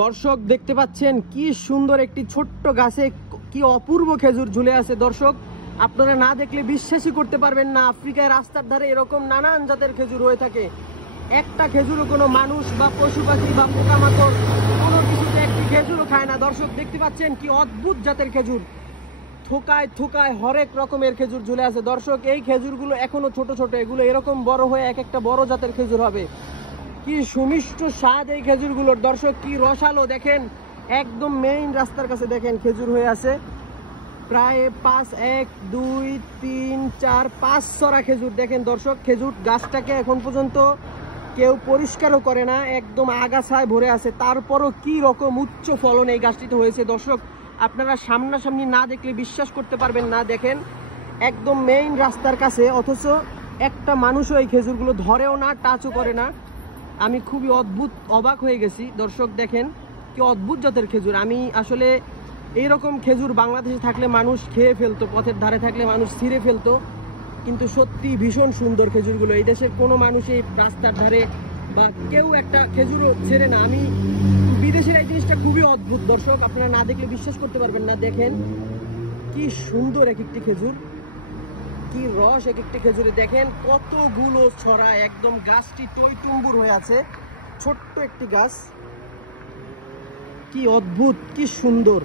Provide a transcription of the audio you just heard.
দর্শক দেখতে পাচ্ছেন কি সুন্দর একটি ছোট্ট গাছে কি অপূর্ব খেজুর ঝুলে আছে। দর্শক আপনারা না দেখলে বিশ্বাসই করতে পারবেন না, আফ্রিকায় রাস্তার ধারে এরকম নানান জাতের খেজুর হয়ে থাকে। একটা খেজুরও কোনো মানুষ বা পশু পাখি বা পোকামাকড় কোনো কিছুতে একটি খেজুরও খায় না। দর্শক দেখতে পাচ্ছেন কি অদ্ভুত জাতের খেজুর, থোকায় থোকায় হরেক রকমের খেজুর ঝুলে আছে। দর্শক এই খেজুরগুলো এখনো ছোট ছোট, এগুলো এরকম বড় হয়ে এক একটা বড় জাতের খেজুর হবে। কি সুমিষ্ট স্বাদ এই খেজুরগুলোর। দর্শক কি রসালো দেখেন, একদম মেইন রাস্তার কাছে দেখেন খেজুর হয়ে আছে। প্রায় 1 2 3 4 5 ছড়া খেজুর দেখেন। দর্শক খেজুর গাছটাকে এখন পর্যন্ত কেউ পরিষ্কারও করে না, একদম আগাছায় ভরে আছে, তারপরও কি রকম উচ্চ ফলন এই গাছটিতে হয়েছে। দর্শক আপনারা সামনাসামনি না দেখলে বিশ্বাস করতে পারবেন না। দেখেন একদম মেইন রাস্তার কাছে, অথচ একটা মানুষও এই খেজুরগুলো ধরেও না, টাচও করে না। আমি খুবই অবাক হয়ে গেছি। দর্শক দেখেন কি অদ্ভুত জাতের খেজুর। আমি আসলে এইরকম খেজুর বাংলাদেশে থাকলে মানুষ খেয়ে ফেলতো, পথের ধারে থাকলে মানুষ ছিঁড়ে ফেলতো, কিন্তু সত্যি ভীষণ সুন্দর খেজুরগুলো। এই দেশের কোনো মানুষ এই রাস্তার ধারে বা কেউ একটা খেজুরও ছেড়ে না। আমি বিদেশের এই জিনিসটা খুবই অদ্ভুত। দর্শক আপনারা না দেখলে বিশ্বাস করতে পারবেন না। দেখেন কি সুন্দর এক একটি খেজুর, কি রস এক একটি খেজুরে। দেখেন কতগুলো ছড়া, একদম গাছটি টইটুম্বুর হয়ে আছে, ছোট্ট একটি গাছ, কি অদ্ভুত কি সুন্দর।